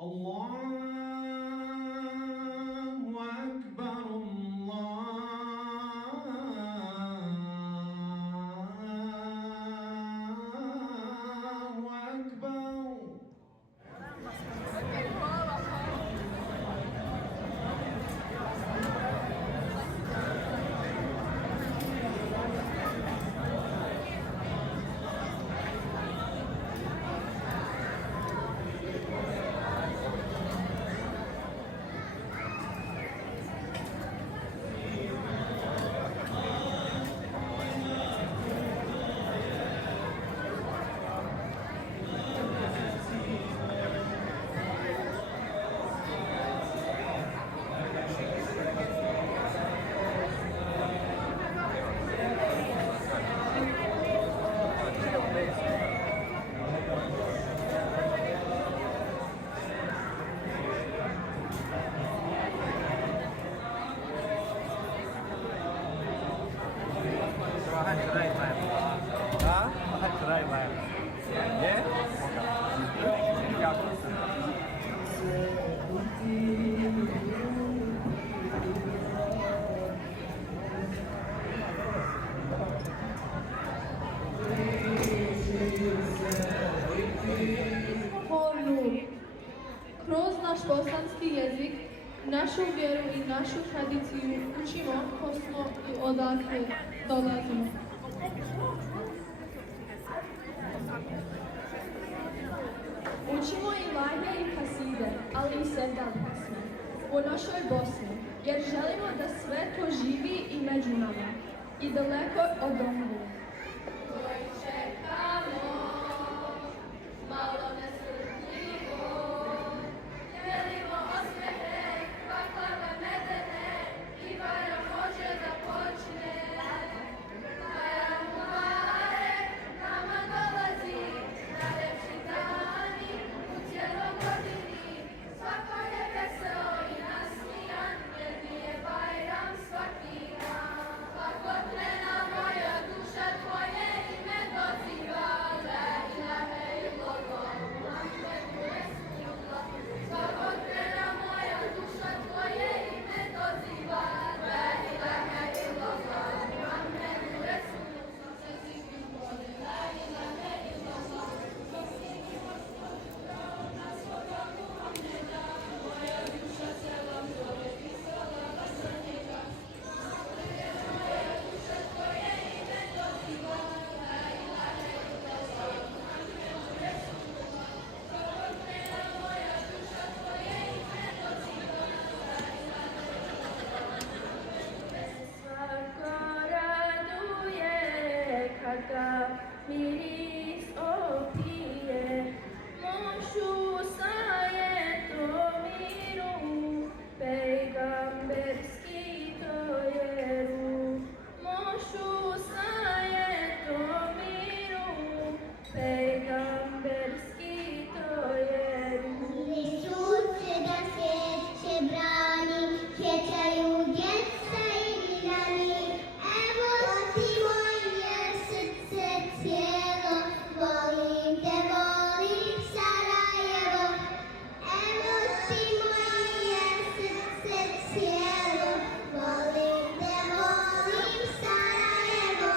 الله أكبر الله أكبر. Kroz naš bosanski jezik, našu vjeru i našu tradiciju učimo ko smo i odakle dolazimo. Učimo i lajne i kaside, ali i sevdan pesme u našoj Bosni, jer želimo da sve to živi i među nama i daleko od domu. Koji čekamo, malo nestrpljivo, jelimo osmehe, paklava medene i barem može da počne. Bajram Mubarek nama dolazi, najlepši dani u cijelom godini. Svako je veseo i nasmijan, jer mi je Bajram svaki dan. Svakodnevna moja duša tvoje ime doziva, la ilaha illallah, Muhammedu Rasulullah. Svakodnevna moja duša tvoje ime doziva, la ilaha illallah, Muhammedu Rasulullah. La ilaha illallah, na svoga Muhammeda, moja duša selam zove i salava sa njega. Moja duša tvoje ime doziva, la ilaha illallah, Muhammedu Rasulullah. Svakodnevna moja duša tvoje ime doziva, la ilaha illallah, Muhammedu Rasulullah. Svako raduje kada miris opije, mošu sajeto miru, pejgamberski to je ruh. Mošu sajeto miru, pejgamberski to je ruh. Isus da sjeće brani, sjećaju djeca i milani. Evo ti moje srce cijelo, volim te, volim Sarajevo. Evo ti moje srce cijelo, volim te, volim Sarajevo.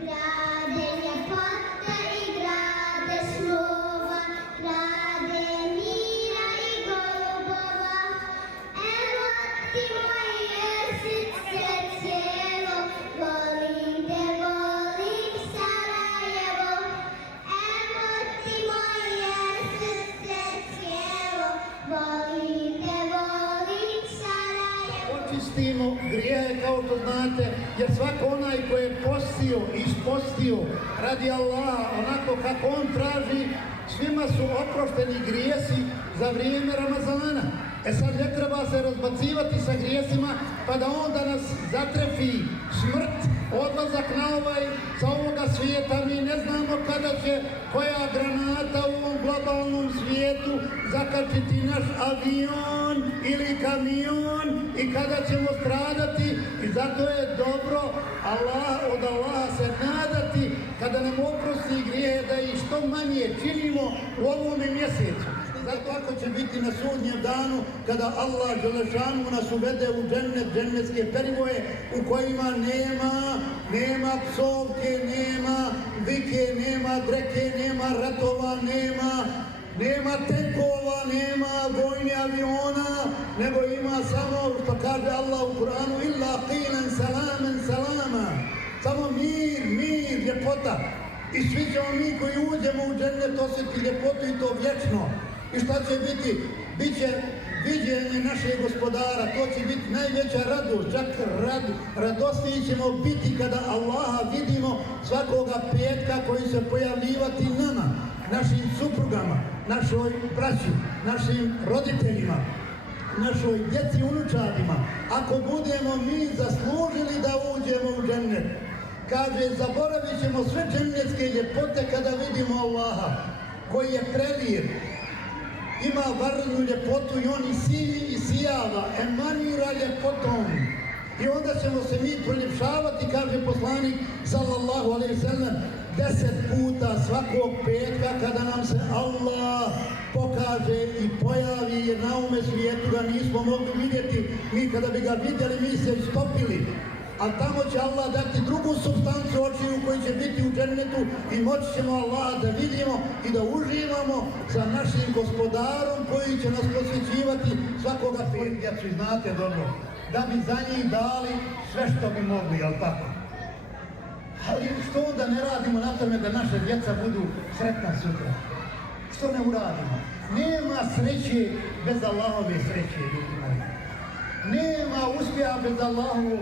Grade ljepote i grade snova, grade mira i golubova. Evo ti moje srce cijelo, volim te, volim Sarajevo. Evo ti moje srce cijelo, volim te, volim Sarajevo. Očistimo grijehe kao što znate, jer svako onaj ko je postio i ispostio radi Allaha onako kako on traži, svima su oprošteni grijesi za vrijeme Ramazana. E sad ne treba se razbacivati sa grijesima pa da onda nas zatrefi smrt, odlazak na sa ovoga svijeta. Mi ne znamo kada će koja granata u ovom globalnom svijetu zakačiti naš avion ili kamion i kada ćemo stradati, i zato je dobro od Allaha se nadati kada nam oprosti grijehe da ih što manje činimo u ovome mjesecu. Zato ako će biti na sudnjem danu, kada Allah Đelešanu nas uvede u džennet, džennetske perivoje u kojima nema psovke, nema vike, nema dreke, nema ratova, nema tenkova, nema vojnih aviona, nego ima samo, što kaže Allah u Kur'anu, illa qilan salaman salama. Samo mir, ljepota. I svi ćemo mi koji uđemo u džennet osjetiti ljepotu i to vječno. I šta će biti? Biće viđenje našeg gospodara, to će biti najveća radost, čak radosniji ćemo biti kada Allaha vidimo svakoga petka koji se pojavljivati nama, našim suprugama, našoj braći, našim roditeljima, našoj djeci i unučadima. Ako budemo mi zaslužili da uđemo u džennet, kaže, zaboravit ćemo sve džennetske ljepote kada vidimo Allaha, koji je prelijep, ima varnu ljepotu i on i sivi i sijava, emanira ljepotom. I onda ćemo se mi proljepšavati, kaže poslanik, sallallahu alejhi ve sellem, 10 puta svakog petka kada nam se Allah pokaže i pojavi, jer na ovome svijetu ga nismo mogli vidjeti. Mi kada bi ga vidjeli, mi se istopili. A tamo će Allah dati drugu supstancu očiju koji će biti u džennetu i moći ćemo Allah da vidimo i da uživamo sa našim gospodarom koji će nas posjećivati svakoga petka. I znate dobro, da bi za njih dali sve što bi mogli, jel tako? Ali što onda ne radimo na tome da naše djeca budu sretna sutra? Što ne uradimo? Nema sreće bez Allahove sreće, ljudi moji. Nema uspjeha bez Allahovog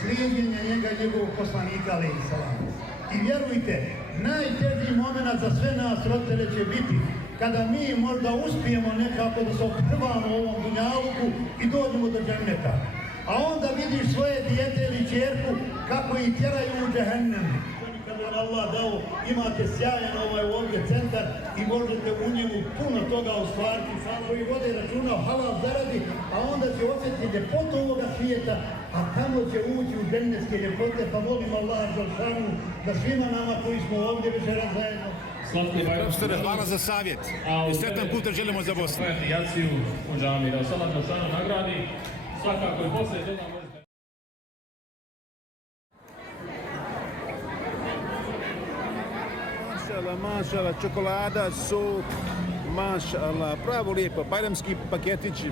slijedjenja njega i njegovog poslanika, alejhi selam. I vjerujte, najteži moment za sve nas roditelje će biti kada mi možda uspijemo nekako da se oprvamo u ovom dunjaluku i dođemo do dženneta. A onda vidiš svoje dijete ili ćerku kako ih tjeraju u džehennem. Kad vam Allah dao, imate sjajan ovdje centar i možete u njemu puno toga ostvariti, koji vode računa o halal zaradi, a onda će osjetiti ljepotu ovoga svijeta, a tamo će ući u džennetske ljepote, pa molim Allah Đelšanu da svima nama koji smo ovdje večeras zajedno. Profesore, hvala za savjet i sretan put želimo za Bosnu. Jaciju u džami, da Allah Đelšanu nagradi, svakako i poslije toga možete... Mašala, čokolada, sok, mašala, pravo lijepo, bajramski paketići,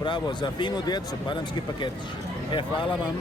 bravo, za finu djecu, bajramski paketići. Hvala vam.